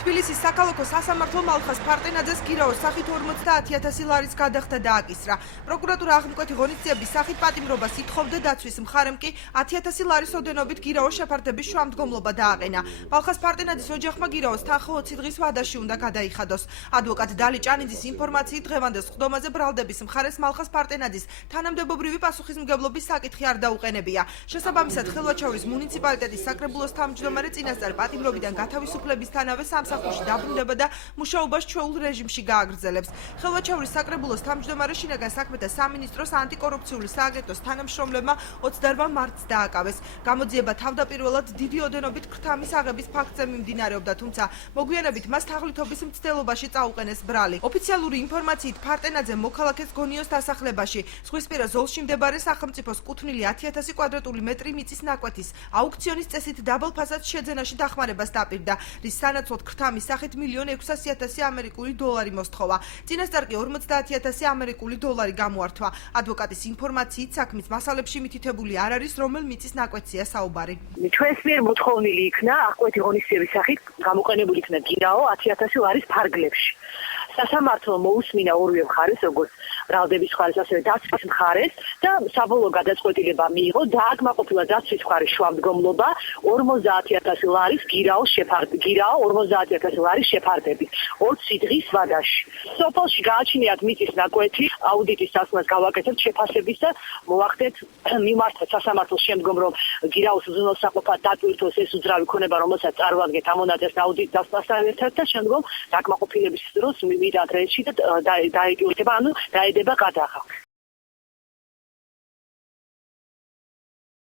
თბილისის საქალაქო სასამართლომ ალხას ფარტენაძეს გირაოს სახით 50,000 ლარის გადახდა დააკისრა. პროკურატურა აღმკვეთი ღონისძიების სახით პატიმრობას ითხოვდა, დაცვის მხარემ კი 10,000 ლარის ოდენობით გირაოს შეფარდების შუამდგომლობა დააყენა. ალხას ფარტენაძის ოჯახმა გირაოს თანხა 20 დღის ვადაში უნდა გადაიხადოს. ადვოკატ დალი ჭანიძის ინფორმაციით დღევანდელ სხდომაზე ბრალდების მხარეს მალხას ფარტენაძის თანამდებობრივი პასუხისმგებლობის საკითხი არ დაუყენებია. შესაბამისად, ხელვაჩაურის მუნიციპალიტეტის საკრებულოს თავმჯდომარე წინასწარ პატიმრობიდან გათავისუფლებისთანავე სამსახურში დაბრუნდება და მუშაობას ჩვეულ რეჟიმში გააგრძელებს. ხელვაჩაურის საკრებულოს თავმჯდომარე შინაგან საქმეთა სამინისტროს ანტიკორუფციული სააგენტოს თანამშრომლებმა 28 მარტს დააკავეს. გამოძიება თავდაპირველად დიდი ოდენობით ქრთამის აღების ფაქტზე მიმდინარეობდა, თუმცა მოგვიანებით მას თაღლითობის მცდელობაში წაუყენეს ბრალი. ოფიციალური ინფორმაციით ფარტენაძე მოქალაქეს გონიოს დასახლებაში, ზღვისპირა ზოლში მდებარე სახელმწიფოს კუთვნილი 10,000 კვადრატული მეტრი მიწის ნაკვეთის აუქციონის წესით დაბალ ფასად შეძენაში დახმარებას დაპირდა, რის სანაცვლოდ ქრთამის სახით $1,600,000 ამერიკული დოლარი მოსთხოვა. წინასწარ კი 50,000 ამერიკული დოლარი გამოართვა. ადვოკატის ინფორმაციით საქმის მასალებში მითითებული არ არის, რომელ მიწის ნაკვეთზეა საუბარი. ჩვენს მიერ მოთხოვნილი იქნა აღკვეთი ღონისძიების სახით გამოყენებული იქნა გირაო 10,000 ლარის ფარგლებში. სასამართლო მოусმინა ორივე მხარეს, როგორც ბრალდების მხარეს, ასევე დაცვის მხარეს და საბოლოო გადაწყვეტილება მიიღო, დააკმაყოფილა დაცვის მხარის შუამდგომლობა 50,000 ლარის გირაო 50,000 ლარის შეფარდებით 20 დღის ვადაში. სოფელში გააჩნიათ მიწის ნაკვეთი, აუდიტის დასმას გავაკეთებთ შეფასების და მოვახდეთ მიმართეთ სასამართლოს შემდგომ, რომ გირაოს უზრუნველსაყოფად დატვირთოს ეს უძრავი ქონება, რომელსაც წარმოადგენთ ამონაძეს აუდიტ დასმასთან ერთად და შემდგომ დაკმაყოფილების დროს მივიდათ რეჟიმში და დაედება გადაღა.